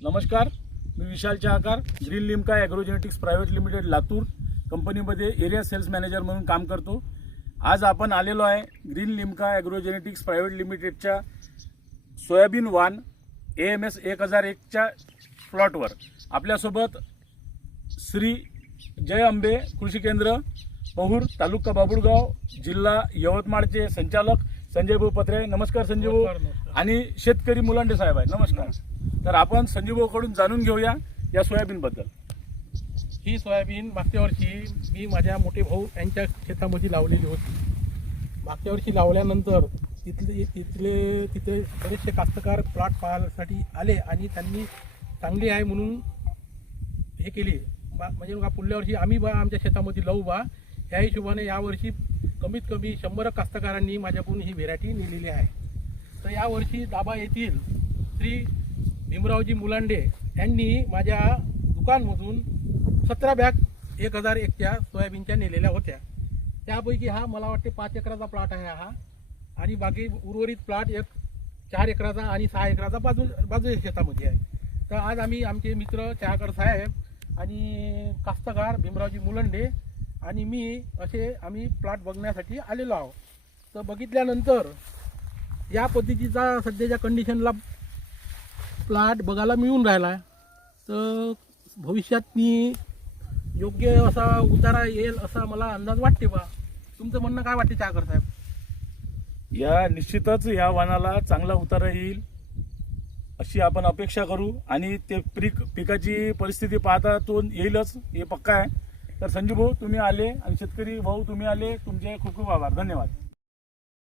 नमस्कार, मी Vishal Chahakar, Green Limca Agrogenetics Private Limited Latur कंपनीमध्ये एरिया सेल्स मॅनेजर म्हणून काम करतो। आज आपण आलेलो आहे ग्रीन लिम्का ॲग्रोजेनेटिक्स प्रायव्हेट लिमिटेडच्या सोयाबीन वान AMS 1001च्या प्लॉटवर। आपल्यासोबत श्री जय अंबे कृषी केंद्र पहूर, तालुका बाबुळगाव, जिल्हा यवतमाळचे संचालक संजय भाऊ पत्रे। नमस्कार संजय भाऊ। आणि शेतकरी मुलांडे साहेब आहेत। नमस्कार। तर आपण संजय भाऊ कडून जाणून घेऊया या सोयाबीन बद्दल। ही सोयाबीन मागच्या वर्षी मी माझ्या मोठे भाऊ यांच्या शेतामध्ये लावलेली होती। मागच्या वर्षी लावल्यानंतर तिथे बरेचसे कास्तकार प्लॉट पाहण्यासाठी आले आणि त्यांनी चांगली आहे म्हणून हे केली। म्हणजे बघा पुढल्या वर्षी आम्ही आमच्या शेतामध्ये लावू बा या हिशोबाने यावर्षी कमीत कमी 100 कास्तकारांनी माझ्याकडून ही व्हेरायटी नेलेली आहे। तर यावर्षी दाबा येथील श्री भीमरावजी मुलांडे यांनी माझ्या दुकानमधून 17 बॅग 1001च्या सोयाबीनच्या नेलेल्या होत्या। त्यापैकी हा मला वाटते 5 एकराचा प्लॉट आहे हा, आणि बाकी उर्वरित प्लॉट 4 एकराचा आणि 6 एकराचा बाजूच्या शेतामध्ये आहे। तर आज आम्ही आमचे मित्र चाहकर साहेब आणि कास्तकार भीमरावजी मुलांडे आणि मी असे आम्ही प्लॉट बघण्यासाठी आलेलो आहोत। तर बघितल्यानंतर या पद्धतीचा सध्याच्या कंडिशनला प्लॉट बघायला मिळून राहिला। तर भविष्यात मी योग्य असा उतारा येईल असा मला अंदाज वाटते बा। तुमचं म्हणणं काय वाटते चाहकर साहेब? या निश्चितच या वाणाला चांगला उतारा येईल अशी आपण अपेक्षा करू, आणि ते पिकाची परिस्थिती पाहता तो येईलच, हे पक्का आहे। तर संजू भाऊ तुम्ही आले आणि शेतकरी भाऊ तुम्ही आले, तुमचे खूप खूप आभार, धन्यवाद।